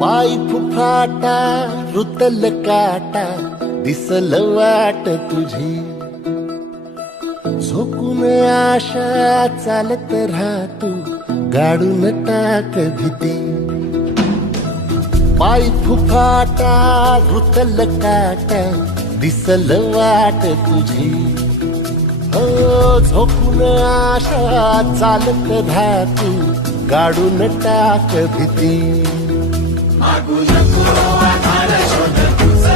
पाय फुफाटा रुतल काटा दिसल वाट तुझी झोकून आशा चालत राहतू गाडून टाक भीती पाय फुफाटा रुतल काटा दिसल वाट तुझी हो झोकून आशा चालत राहतू गाडून टाक भीती मागू नको आधार शोध तुझा